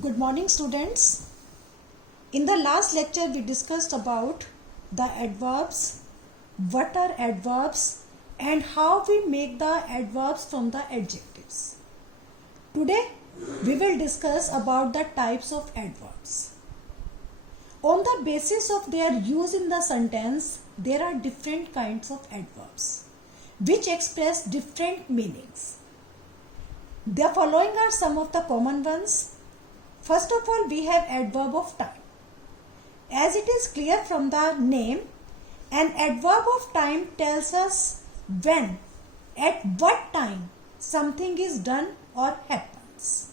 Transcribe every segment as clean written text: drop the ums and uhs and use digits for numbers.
Good morning, students. In the last lecture we discussed about the adverbs, what are adverbs and how we make the adverbs from the adjectives. Today we will discuss about the types of adverbs. On the basis of their use in the sentence, there are different kinds of adverbs which express different meanings. The following are some of the common ones. First of all, we have adverb of time. As it is clear from the name, an adverb of time tells us when, at what time something is done or happens.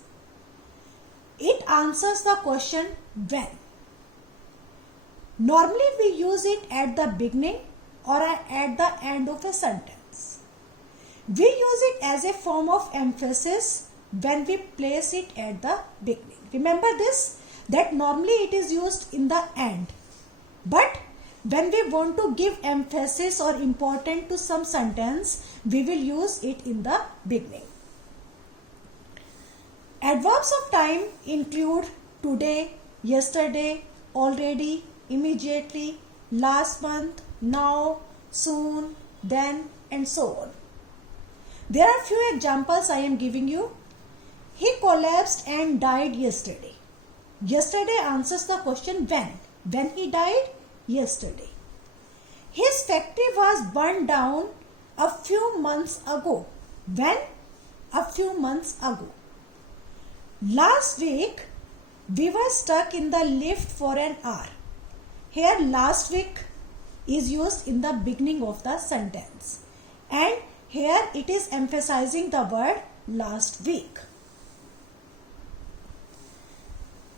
It answers the question when. Normally we use it at the beginning or at the end of a sentence. We use it as a form of emphasis when we place it at the beginning. Remember this, that normally it is used in the end. But when we want to give emphasis or importance to some sentence, we will use it in the beginning. Adverbs of time include today, yesterday, already, immediately, last month, now, soon, then, and so on. There are few examples I am giving you. He collapsed and died yesterday. Yesterday answers the question when. When he died? Yesterday. His factory was burned down a few months ago. When? A few months ago. Last week, we were stuck in the lift for an hour. Here, last week is used in the beginning of the sentence. And here it is emphasizing the word last week.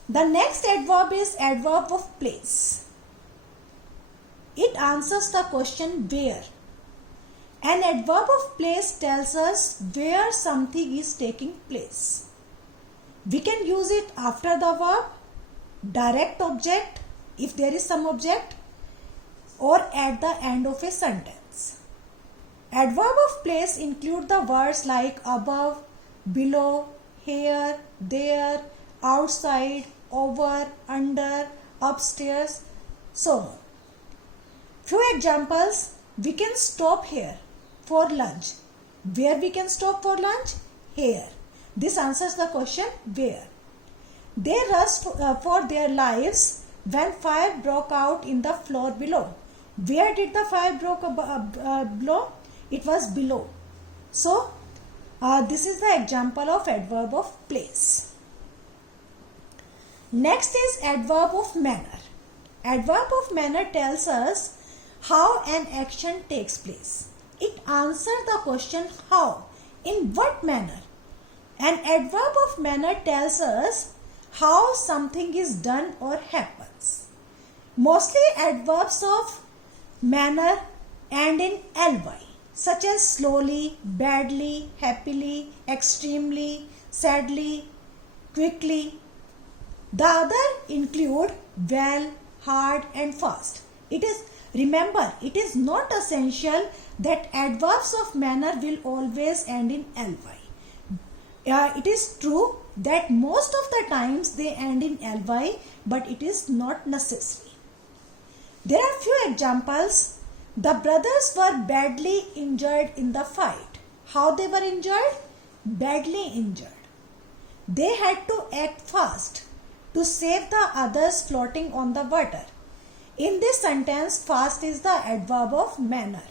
The next adverb is adverb of place. It answers the question where. An adverb of place tells us where something is taking place. We can use it after the verb, direct object if there is some object, or at the end of a sentence. Adverb of place include the words like above, below, here, there, outside, over, under, upstairs, so on. Few examples. We can stop here for lunch. Where we can stop for lunch? Here. This answers the question where. They rushed for their lives when fire broke out in the floor below. Where did the fire blow? It was below. So, this is the example of adverb of place. Next is adverb of manner. Adverb of manner tells us how an action takes place. It answers the question how, in what manner. An adverb of manner tells us how something is done or happens. Mostly adverbs of manner end in ly, such as slowly, badly, happily, extremely, sadly, quickly. The other include well, hard, and fast. Remember, it is not essential that adverbs of manner will always end in ly. It is true that most of the times they end in ly, but it is not necessary. There are few examples. The brothers were badly injured in the fight. How they were injured? Badly injured. They had to act fast to save the others floating on the water. In this sentence, fast is the adverb of manner.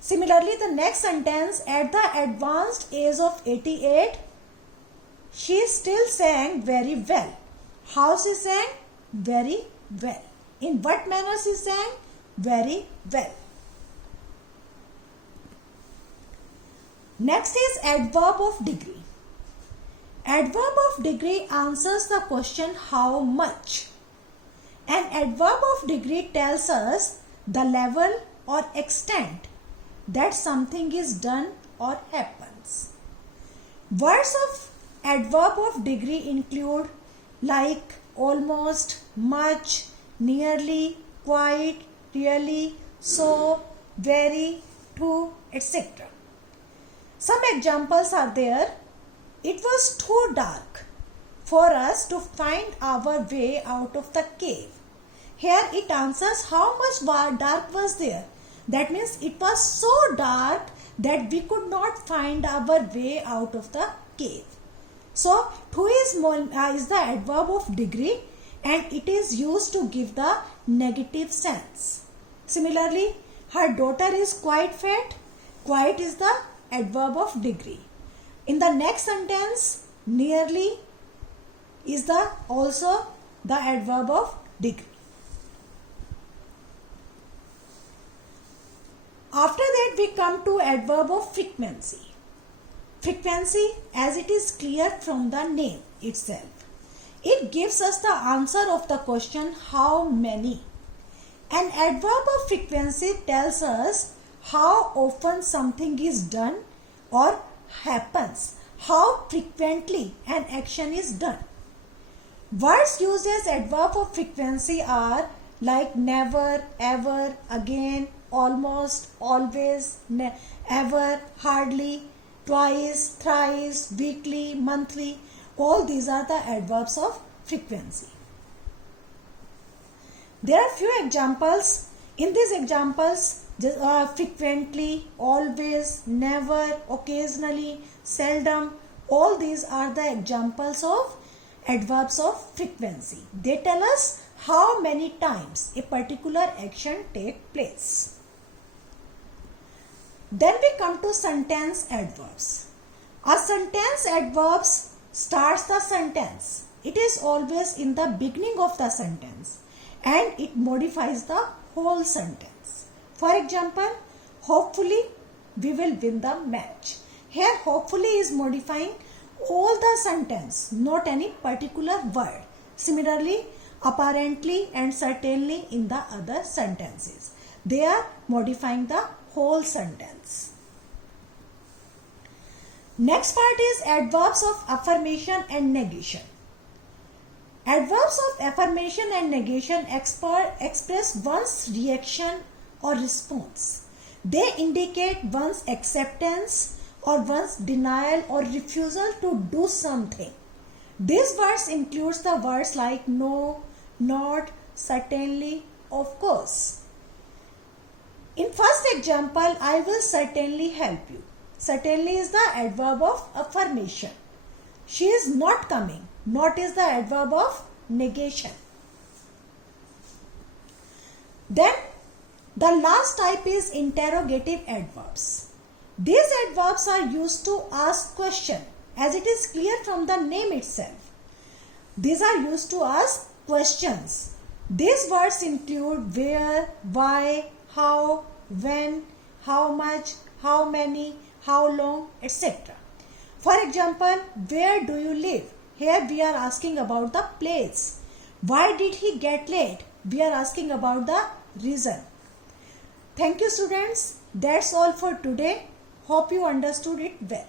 Similarly, the next sentence, at the advanced age of 88, she still sang very well. How she sang? Very well. In what manner she sang? Very well. Next is adverb of degree. Adverb of degree answers the question how much. An adverb of degree tells us the level or extent that something is done or happens. Words of adverb of degree include like, almost, much, nearly, quite, really, so, very, to, etc. Some examples are there. It was too dark. for us to find our way out of the cave. Here it answers how much dark was there. That means it was so dark that we could not find our way out of the cave. So, to is the adverb of degree and it is used to give the negative sense. Similarly, her daughter is quite fat. Quite is the adverb of degree. In the next sentence, nearly is also the adverb of degree. After that we come to adverb of frequency. Frequency, as it is clear from the name itself, it gives us the answer of the question how many. An adverb of frequency tells us how often something is done or happens, how frequently an action is done. Words used as adverb of frequency are like never, ever, again, almost, always, ever, hardly, twice, thrice, weekly, monthly. All these are the adverbs of frequency. There are few examples. In these examples, frequently, always, never, occasionally, seldom, all these are the examples of adverbs of frequency. They tell us how many times a particular action takes place. Then we come to sentence adverbs. A sentence adverbs starts the sentence. It is always in the beginning of the sentence and it modifies the whole sentence. For example, hopefully we will win the match. Here hopefully is modifying all the sentence, not any particular word. Similarly, apparently and certainly in the other sentences, they are modifying the whole sentence. Next part is adverbs of affirmation and negation. Adverbs of affirmation and negation express one's reaction or response. They indicate one's acceptance or one's denial or refusal to do something. These words includes the words like no, not, certainly, of course. In first example, I will certainly help you. Certainly is the adverb of affirmation. She is not coming. Not is the adverb of negation. Then the last type is interrogative adverbs. These adverbs are used to ask question, as it is clear from the name itself. These are used to ask questions. These words include where, why, how, when, how much, how many, how long, etc. For example, where do you live? Here we are asking about the place. Why did he get late? We are asking about the reason. Thank you students. That's all for today. Hope you understood it well.